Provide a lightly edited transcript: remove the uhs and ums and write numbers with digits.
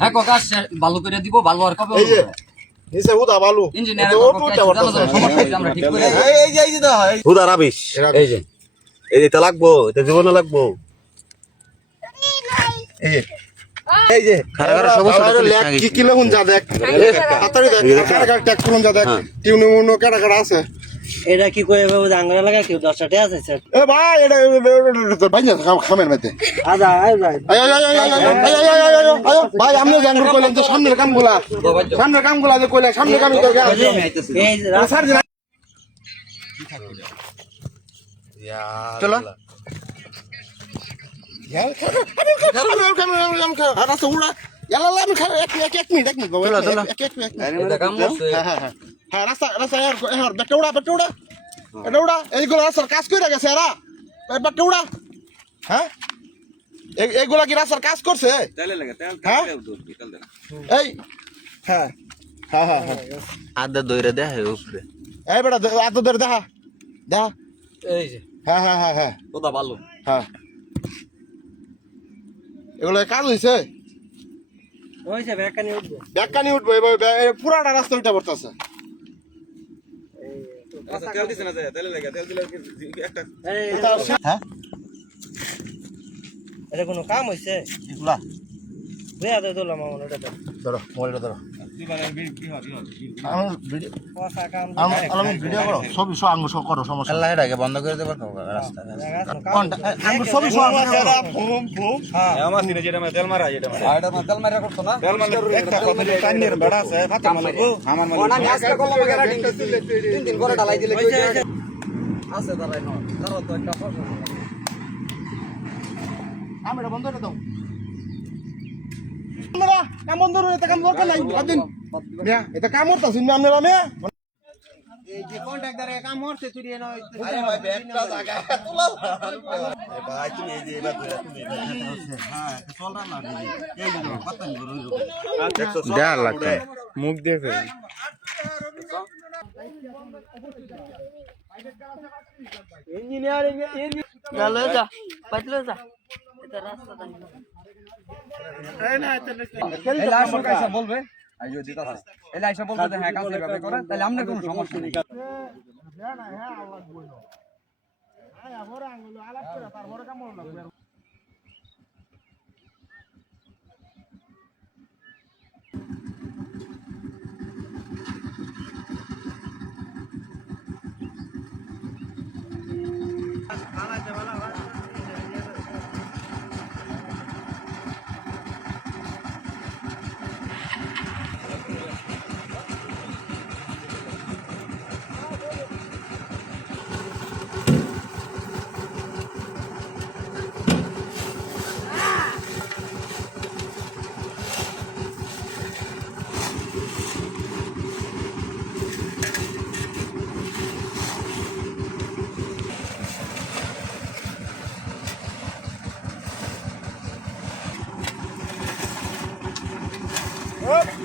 হ্যাঁ কাকা ভালো করে দিব ভালো আর কবে এই যে নিচে হুদা বালু ইঞ্জিনিয়ার আমরা ঠিক করে এই যে হুদা রাবিশ এই যে এটা লাগবো এটা জীবনে লাগবো এই যে খারাপ সমস্যা কি কিলো হুন যা দেখ তাড়াতাড়ি দেখ কার ট্যাক কোন যা দেখ টিউনে মুনো কাটা আছে এটা কি কই বাবু আঙ্গুরে লাগা কি 10 টাকা আছে স্যার এ ভাই এটা ভাই না খামের মধ্যে আদা আয় ভাই ভাই আপনি জাঙ্গুর কইলেন যে সামনের কামগুলা যে কইলেন সামনের কামই করে এই স্যার চলো কাজ করে গেছে হ্যাঁ এইগুলা কি রাস্তার কাজ করছে এই হ্যাঁ হ্যাঁ হ্যাঁ হ্যাঁ আদা দইরা দেয় উপরে এই বেটা এত ধরে দেখা দেখা এই যে হ্যাঁ হ্যাঁ হ্যাঁ হ্যাঁ ওদা ভালো হ্যাঁ এগুলো কাজ হয়েছে ওইছে ব্যাকানি উঠবো ব্যাগকানি উঠবো পুরাটা রাস্তা উঠে পড়তেছে তেল দিছ না তেল লাগে তেল দিলে একটা হ্যাঁ এটা কোনো কাম হইছে এগুলা দেয়া দে দোলা মামা ওটা ধরো মোবাইলটা ধরো কি মানে কি হয় আমি ভিডিও পয়সা কাম আমি ভিডিও করো ছবি সব আঙ্গুর সব করো সমস্যা আল্লাহ এটাকে বন্ধ করে দেবো রাস্তা আঙ্গুর ছবি সব হ্যাঁ আমার সিনে যেটা তেল মারা যেটা মারা আর এটা তেল মারা করছ না তেল মারা একটা কথা যে কান্নের বেড়া আছে ফাটা মানে আমার মানে ওনা আজকে করলাম গ্যারান্টি তিন দিন করে ঢালাই দিলে কই আছে দাঁড়াই না দাঁড়াও তো একটা প্রশ্ন আমি এটা বন্ধ করে দাও কাম বন্ধ করে এটা কাম দরকার নাই দিন এটা কাম করতেছি না আপনারা মেয়ে এই যে কন্ট্রাক্টরে কাম করতে তুই না আরে ভাই ব্যাগটা জায়গায় তোলা ভাই তুমি এই যে এবার তুমি হ্যাঁ চল না এই যে কত নিব দেয়া লাগছে মুখ দিয়ে ফেল ইঞ্জিনিয়ারিং চলে যা পাতলে যা এটা রাস্তা এই লাস্ট কাইসা বলবে আইও দিতাছে এই লাইসা বলবে যে হ্যাঁ কাজ এইভাবে করে তাহলে আমনে কোনো সমস্যা নেই Up.